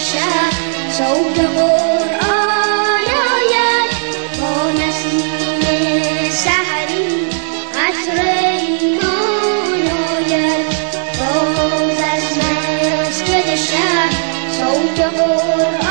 شب صوت قرآن آید با نسیم سحری عطر ایمان آید باز از مسجد شب صوت قرآن